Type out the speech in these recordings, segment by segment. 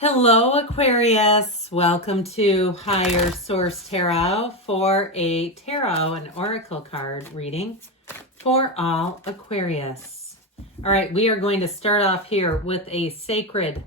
Hello, Aquarius. Welcome to Higher Source Tarot for a tarot and oracle card reading for all Aquarius. All right, we are going to start off here with a sacred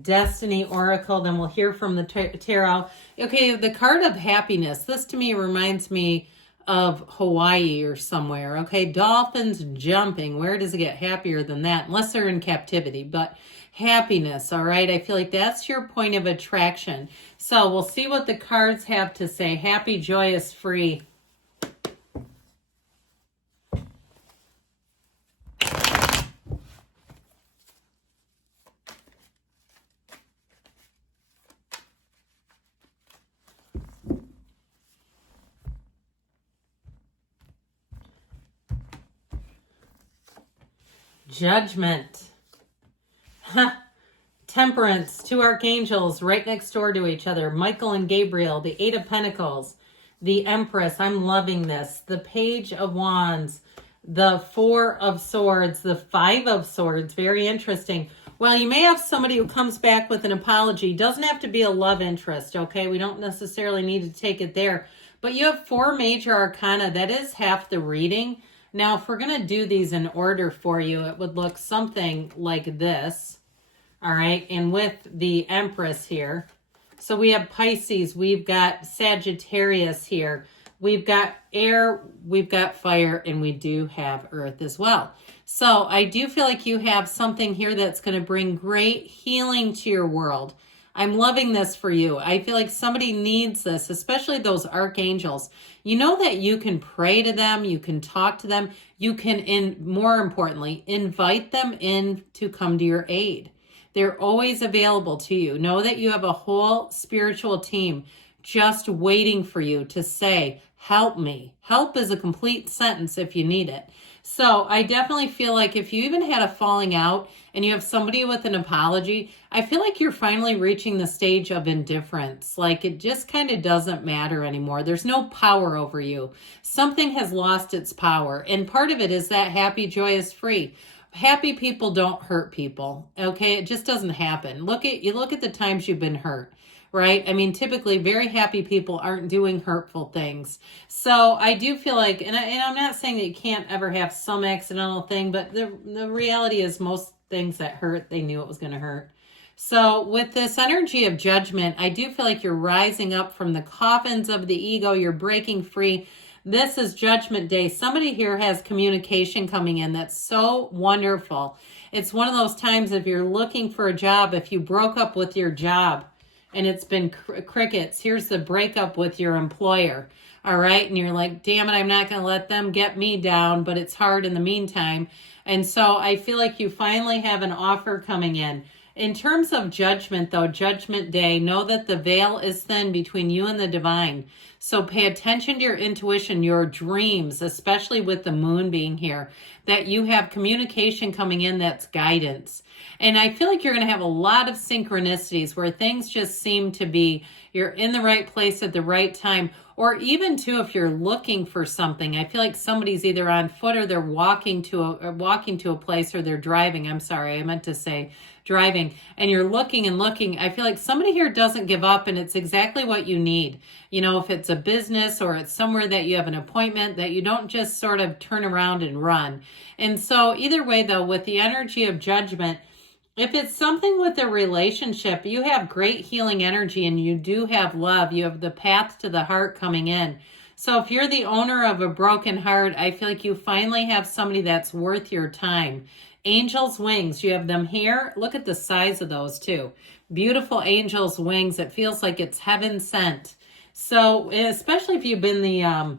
destiny oracle. Then we'll hear from the tarot. Okay, the card of happiness. This to me reminds me of Hawaii or somewhere. Okay, dolphins jumping. Where does it get happier than that? Unless they're in captivity, but happiness. All right, I feel like that's your point of attraction. So we'll see what the cards have to say. Happy, joyous, free. Judgment. Temperance, two archangels right next door to each other. Michael and Gabriel, the Eight of Pentacles, the Empress. I'm loving this. The Page of Wands, the Four of Swords, the Five of Swords. Very interesting. Well, you may have somebody who comes back with an apology. Doesn't have to be a love interest, okay? We don't necessarily need to take it there. But you have four major arcana. That is half the reading. Now, if we're going to do these in order for you, it would look something like this. All right, and with the Empress here. So we have Pisces, we've got Sagittarius here. We've got air, we've got fire, and we do have earth as well. So I do feel like you have something here that's going to bring great healing to your world. I'm loving this for you. I feel like somebody needs this, especially those archangels. You know that you can pray to them, you can talk to them, you can, more importantly, invite them in to come to your aid. They're always available to you. Know that you have a whole spiritual team just waiting for you to say, help me. Help is a complete sentence if you need it. So I definitely feel like if you even had a falling out and you have somebody with an apology, I feel like you're finally reaching the stage of indifference. Like it just kind of doesn't matter anymore. There's no power over you. Something has lost its power. And part of it is that happy, joyous, free. Happy people don't hurt people, okay? It just doesn't happen. Look at the times you've been hurt, right? I mean, typically very happy people aren't doing hurtful things. So I do feel like, and I'm not saying that you can't ever have some accidental thing, but the reality is most things that hurt, they knew it was going to hurt. So with this energy of judgment, I do feel like you're rising up from the coffins of the ego. You're breaking free. This is Judgment Day. Somebody here has communication coming in that's so wonderful. It's one of those times if you're looking for a job, if you broke up with your job and it's been crickets, here's the breakup with your employer. All right. And you're like, damn it, I'm not going to let them get me down, but it's hard in the meantime. And so I feel like you finally have an offer coming in. In terms of judgment, though, Judgment Day, know that the veil is thin between you and the divine. So pay attention to your intuition, your dreams, especially with the moon being here, that you have communication coming in that's guidance. And I feel like you're going to have a lot of synchronicities where things just seem to be, you're in the right place at the right time. Or even too, if you're looking for something, I feel like somebody's either on foot or they're walking to a place, or they're driving. I'm sorry, I meant to say driving, and you're looking and looking. I feel like somebody here doesn't give up, and it's exactly what you need. You know, if it's a business or it's somewhere that you have an appointment, that you don't just sort of turn around and run. And so either way, though, with the energy of judgment, if it's something with a relationship, you have great healing energy and you do have love. You have the path to the heart coming in. So if you're the owner of a broken heart, I feel like you finally have somebody that's worth your time. Angel's wings, you have them here. Look at the size of those too. Beautiful angel's wings. It feels like it's heaven sent. So especially if you've been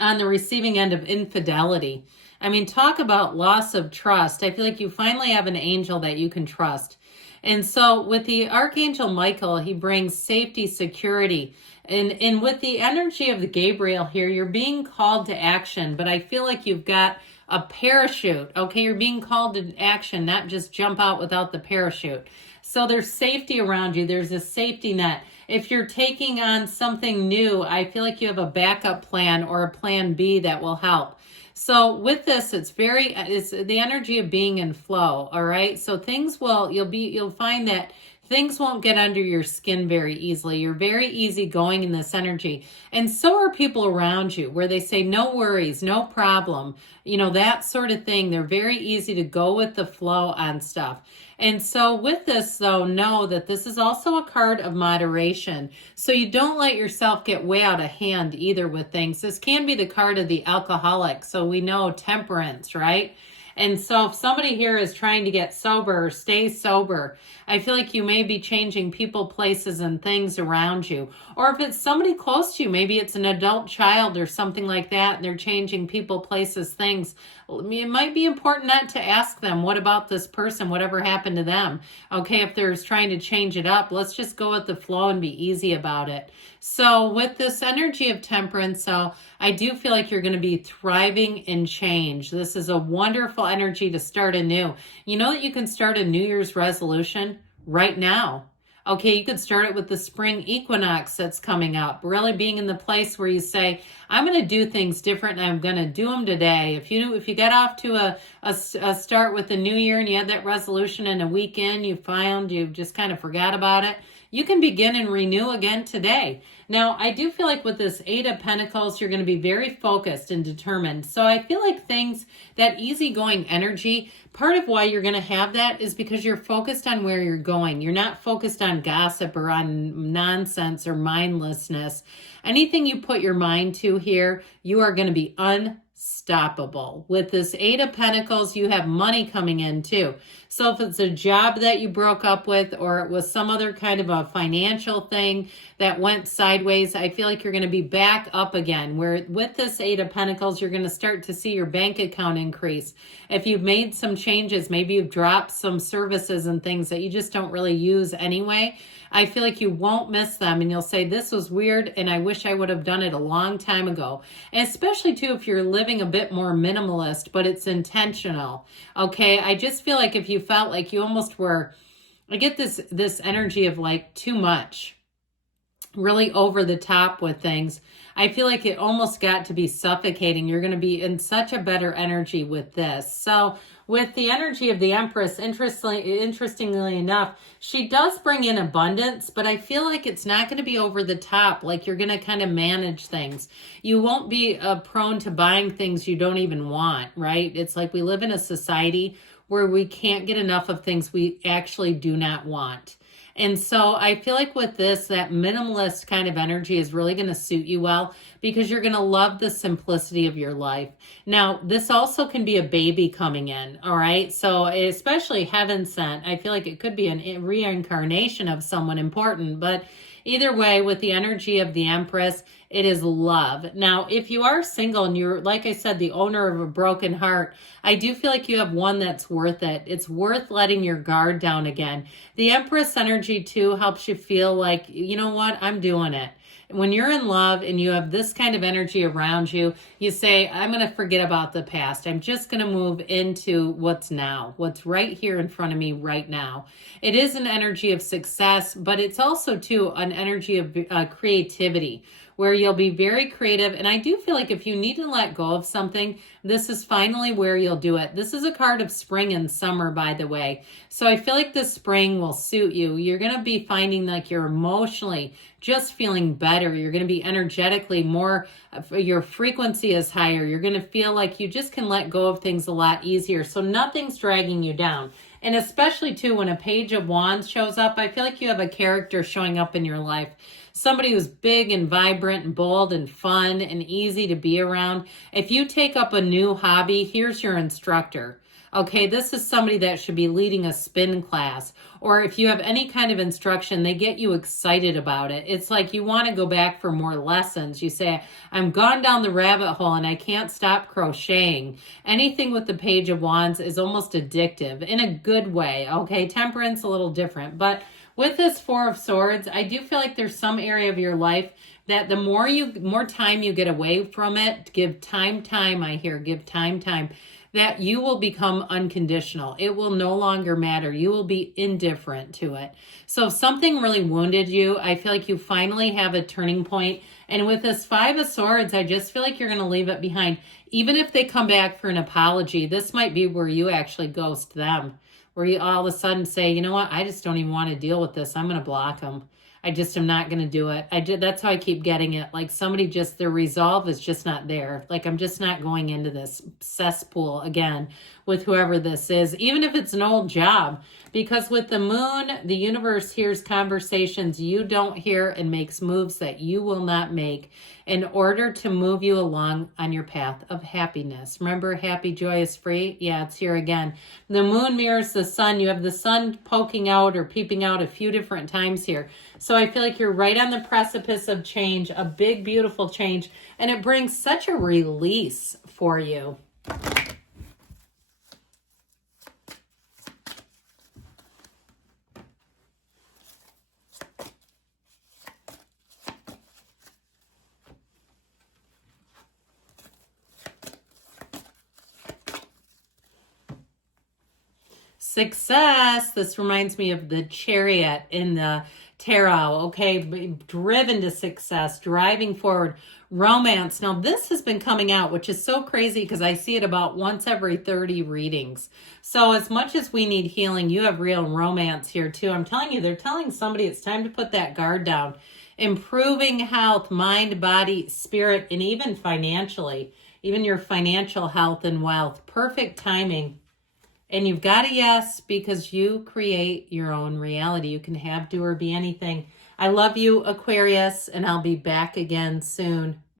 on the receiving end of infidelity. I mean, talk about loss of trust. I feel like you finally have an angel that you can trust. And so with the Archangel Michael, he brings safety, security. And with the energy of the Gabriel here, you're being called to action. But I feel like you've got a parachute. Okay, you're being called to action, not just jump out without the parachute. So there's safety around you. There's a safety net. If you're taking on something new, I feel like you have a backup plan or a plan B that will help. So with this, it's the energy of being in flow. All right. So things you'll find that things won't get under your skin very easily. You're very easygoing in this energy. And so are people around you, where they say, no worries, no problem, that sort of thing. They're very easy to go with the flow on stuff. And so with this, though, know that this is also a card of moderation. So you don't let yourself get way out of hand either with things. This can be the card of the alcoholic. So we know temperance, right? And so if somebody here is trying to get sober or stay sober, I feel like you may be changing people, places, and things around you. Or if it's somebody close to you, maybe it's an adult child or something like that, and they're changing people, places, things. It might be important not to ask them, what about this person? Whatever happened to them? Okay, if they're trying to change it up, let's just go with the flow and be easy about it. So with this energy of temperance, so I do feel like you're going to be thriving in change. This is a wonderful energy to start anew. You know that you can start a New Year's resolution right now. Okay, you could start it with the spring equinox that's coming up. Really being in the place where you say, I'm going to do things different and I'm going to do them today. If you get off to a start with the new year and you had that resolution in a weekend, you found you just kind of forgot about it, you can begin and renew again today. Now, I do feel like with this Eight of Pentacles, you're going to be very focused and determined. So I feel like that easygoing energy, part of why you're going to have that is because you're focused on where you're going. You're not focused on gossip or on nonsense or mindlessness. Anything you put your mind to here, you are going to be unstoppable. With this Eight of Pentacles, you have money coming in too. So if it's a job that you broke up with, or it was some other kind of a financial thing that went sideways, I feel like you're going to be back up again. Where with this Eight of Pentacles, you're going to start to see your bank account increase. If you've made some changes, maybe you've dropped some services and things that you just don't really use anyway, I feel like you won't miss them and you'll say, this was weird and I wish I would have done it a long time ago. And especially too, if you're living a bit more minimalist, but it's intentional. Okay, I just feel like if you felt like you almost were, I get this energy of like too much, really over the top with things. I feel like it almost got to be suffocating. You're going to be in such a better energy with this. So with the energy of the Empress, interestingly enough, she does bring in abundance, but I feel like it's not going to be over the top. Like you're going to kind of manage things. You won't be prone to buying things you don't even want, right? It's like we live in a society where we can't get enough of things we actually do not want. And so I feel like with this, that minimalist kind of energy is really going to suit you well because you're going to love the simplicity of your life. Now, this also can be a baby coming in, all right? So especially heaven sent, I feel like it could be a reincarnation of someone important, but either way, with the energy of the Empress, it is love. Now, if you are single and you're, like I said, the owner of a broken heart, I do feel like you have one that's worth it. It's worth letting your guard down again. The Empress energy, too, helps you feel like, you know what, I'm doing it. When you're in love and you have this kind of energy around you, you say, I'm going to forget about the past. I'm just going to move into what's now, what's right here in front of me right now. It is an energy of success, but it's also, too, an energy of creativity, where you'll be very creative. And I do feel like if you need to let go of something, this is finally where you'll do it. This is a card of spring and summer, by the way. So I feel like this spring will suit you. You're going to be finding like you're emotionally just feeling better. You're going to be energetically more, your frequency is higher. You're going to feel like you just can let go of things a lot easier. So nothing's dragging you down. And especially too, when a Page of Wands shows up, I feel like you have a character showing up in your life. Somebody who's big and vibrant and bold and fun and easy to be around. If you take up a new hobby, here's your instructor. Okay, this is somebody that should be leading a spin class. Or if you have any kind of instruction, they get you excited about it. It's like you want to go back for more lessons. You say, I'm gone down the rabbit hole and I can't stop crocheting. Anything with the Page of Wands is almost addictive in a good way. Okay, Temperance a little different. But with this Four of Swords, I do feel like there's some area of your life that the more time you get away from it, give time, I hear, give time, that you will become unconditional. It will no longer matter. You will be indifferent to it. So if something really wounded you, I feel like you finally have a turning point. And with this Five of Swords, I just feel like you're going to leave it behind. Even if they come back for an apology, this might be where you actually ghost them, where you all of a sudden say, you know what, I just don't even want to deal with this. I'm going to block them. I just am not going to do it. That's how I keep getting it. Like somebody just, their resolve is just not there. Like I'm just not going into this cesspool again with whoever this is, even if it's an old job. Because with the moon, the universe hears conversations you don't hear and makes moves that you will not make in order to move you along on your path of happiness. Remember, happy, joyous, free? Yeah, it's here again. The moon mirrors the sun. You have the sun poking out or peeping out a few different times here. So I feel like you're right on the precipice of change, a big, beautiful change, and it brings such a release for you. Success. This reminds me of the Chariot in the tarot. Okay, driven to success, driving forward, romance. Now this has been coming out, which is so crazy because I see it about once every 30 readings. So as much as we need healing, you have real romance here too. I'm telling you, they're telling somebody it's time to put that guard down. Improving health, mind, body, spirit, and even financially, even your financial health and wealth. Perfect timing. And you've got a yes because you create your own reality. You can have, do, or be anything. I love you, Aquarius, and I'll be back again soon.